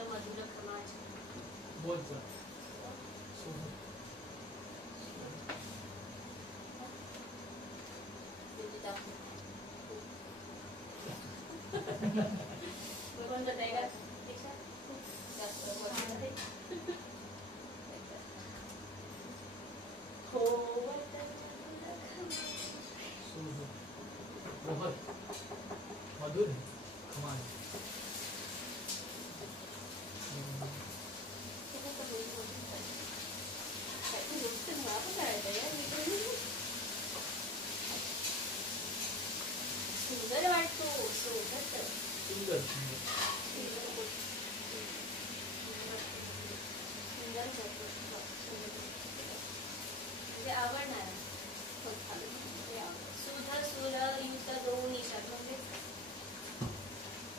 मधुर खमाज बोल जा कौन बताएगा? मधुर खमाज सुंदर वाटतो सोबत सुंदर म्हणजे आवडणार सुध सुर युक्त दोन निशात म्हणजे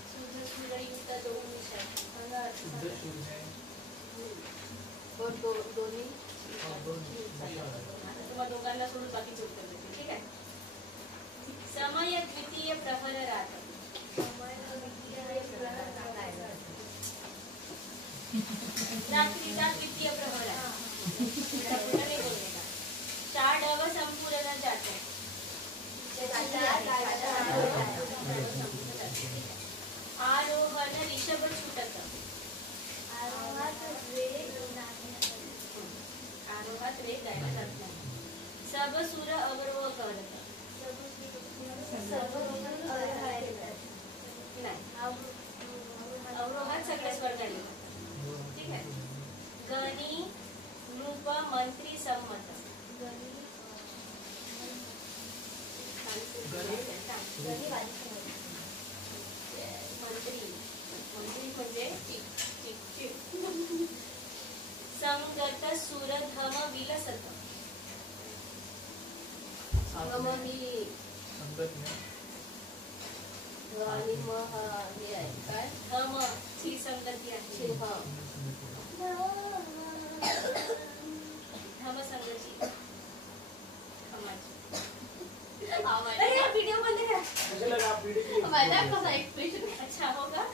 सुध सुर युक्त दोन निशात शुद्ध शून्य दोन्ही दोन तुम्हा दोघांना सोडून बाकीचे उत्तर देते ठीक आहे समय द्वितीय प्रहर रात रात्रीचा द्वितीय प्रहर आहे षाडव संपूर्ण जातो आरोहण ऋषभ छुटत आरोहात वेग गायला जात नाही सब सुर अवरोह करत नाही अवरोहात सगळे स्वर काढले ठीक आहे गणी नृप मंत्री संमत मंत्री म्हणजे संगत सुरधम विलसत संगम ही संगत में आणि मग हे आहे काय धम ही संगती आहे धम संगती व्हिडिओ बंद करा मुझे लगा आप वीडियो माझा कसा एक्सप्रेशन अच्छा होगा